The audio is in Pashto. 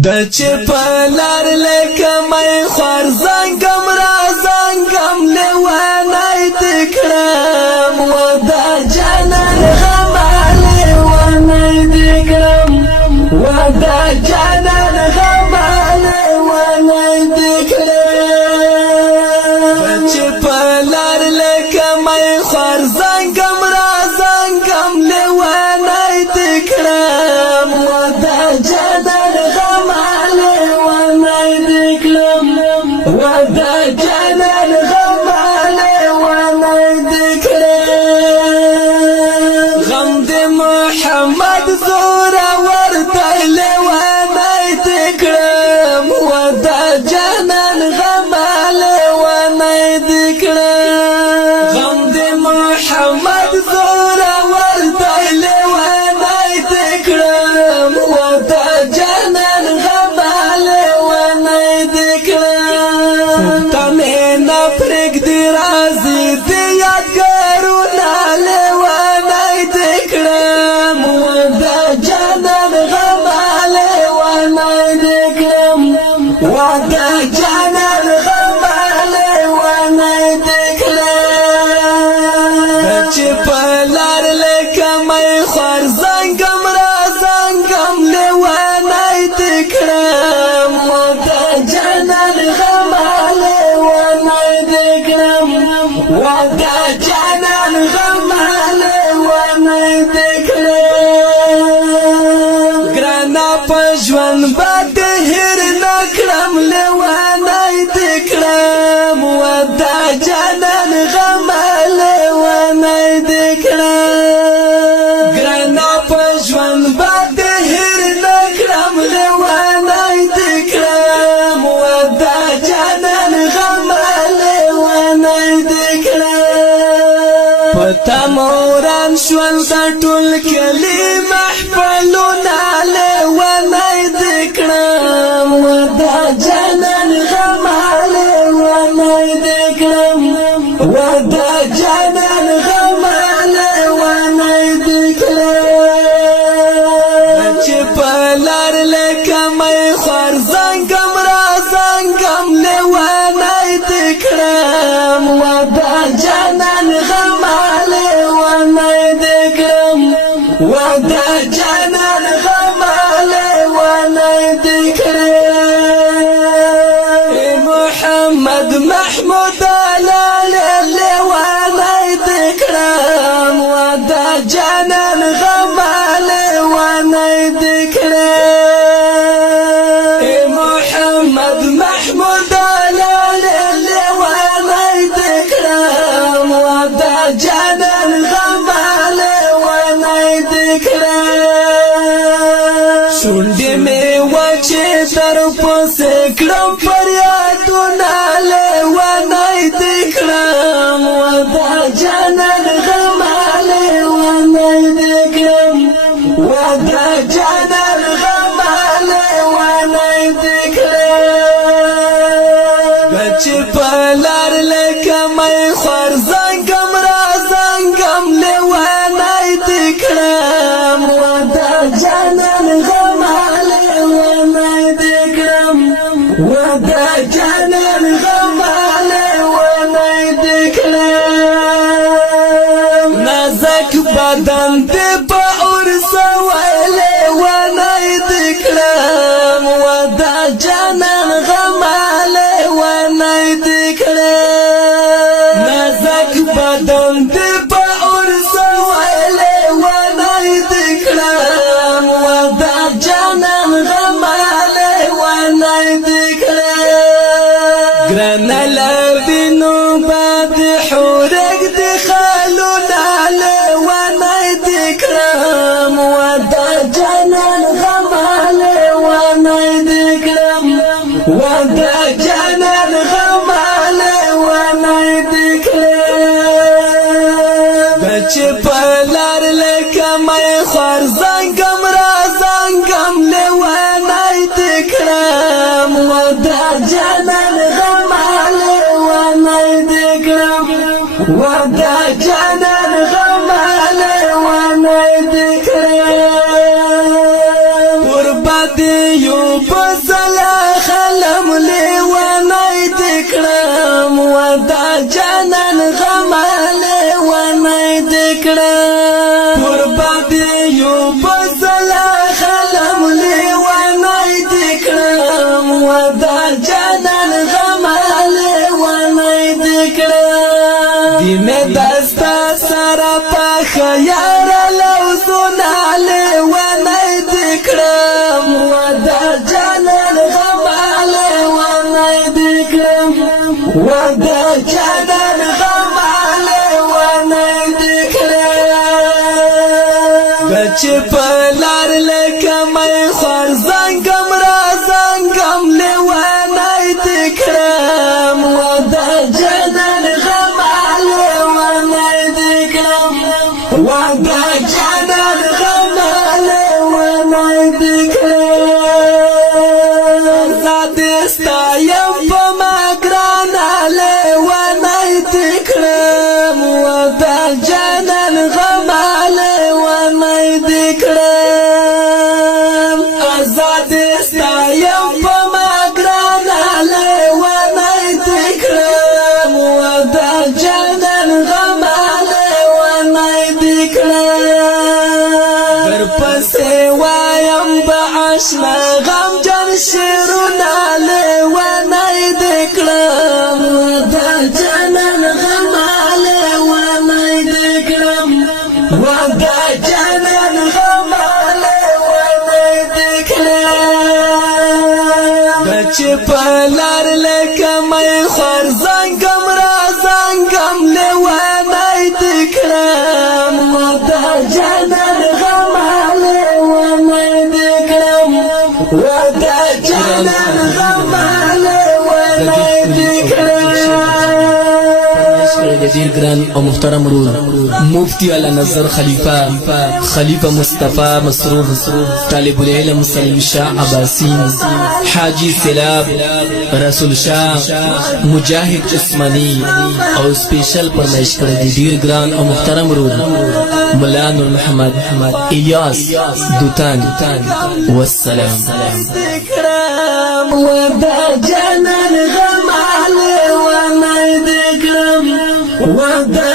د چې په لار لکه مې خوار زنګم را زنګم لیوانی دې کړم ودا جانان غمه لیوانی دې کړم ودا جانان غمه لیوانی دې کړم د چې په لار لکه مې خوار زنګم را زنګم لیوانی دې کړم ودا جانان ودا جانان غماله وانا ذكرى غم دي محمد زورا ورتايله وانا ذكرى ودا جانان غماله وانا ذكرى غم دي محمد زورا ورتايله وانا ذكرى ودا جانان غماله وانا ذكرى تمنا پرګ دی رازي دی یادګارونه لیوانی دې کړم ودا جانان غماله وانای دې کړم ودا جانان غماله وانای دې کړم چې په لار لکه مې خوار زنګم را زنګم لیوانی دې کړم ودا جانان غماله ودا جانان غماله وانا ذكرى گرانا پجوان باد هر نکرم لیوانا ذكرى ودا جانان غماله وانا ذكرى گرانا پجوان باد هر نکرم لیوانا ذكرى ودا جانان غماله وانا پتا موران شول دا ټول کلی محفلونه لیوانی دې کړم ودا جانان غماله وانای دې کړم ودا جانان غماله وانای دې کړم چې په لار لکه مې خوار زنګم را زنګم لیوانی دې کړم ودا جانان ودا جانان غماله وانا ذكرى محمد محمود لاله وانا ذكرى ودا جانان غماله وانا ذكرى محمد محمود لاله وانا ذكرى ودا جانان غماله شونډې مې وچې تر پسې کړم فریادونه لیوانی دې کړم ودا جانان غماله وانای دې کړم ودا جانان غماله وانای دې کړم چې په لار لکه مې خوار زنګم را زنګم لیوانی دې کړم ودا جانان ودا جانان غماله وانا ذكرى نازک بدن دې په اور سوالې وانا ذكرى ودا جانان غماله وانا ذكرى نازک بدن دې په اور سوالې وانا ذكرى ودا جانان غماله وانا گرانا لبینو باد حورک دی خالونا لیوانا دی کرم ودا جانان غماله وانا دی کرم ودا جانان غماله وانا دی کرم بچ پلار لکه مې خوار زنګم را زنګم لیوانا دی کرم ودا جانان ودا جانان غماله وانا ذكرى قربت يوب جانان غماله ونه دکړه بچ پلار لکه مې خور زنګم را زنګم لیوانه دکړم ودا جانان غماله ونه دکړم ودا جانان غماله ونه دکړم زادستا یم په مګرانه لیوانه دکړم ودا جانان غماله ونه دکړم زادستا یم په مګرانه لیوانه دکړم ودا جانان غماله ونه دکړم در پسې وایم به آشنا غم جن شیرونه لیوانه دکړم ودا جانان غماله ونه دکړم ودا جانان غماله ونه دکړم بچ پلار لکه مې خور زنګم را زنګم لیوانه دکړم ودا جانان غماله ونه دکړم ودا جانان غماله ونه دکړم دیر گران او محترم رول مفتی علی نظر خلیفہ مصطفیٰ مسرور طالب العلم سلیم شاہ عباسین حاجی سیلاب رسول شاہ مجاہد عثمانی او سپیشل پرمیش کردی دیر گران او محترم رول مولا نور محمد الیاس دوتان والسلام ودا جانان غماله ونه دکړم ودا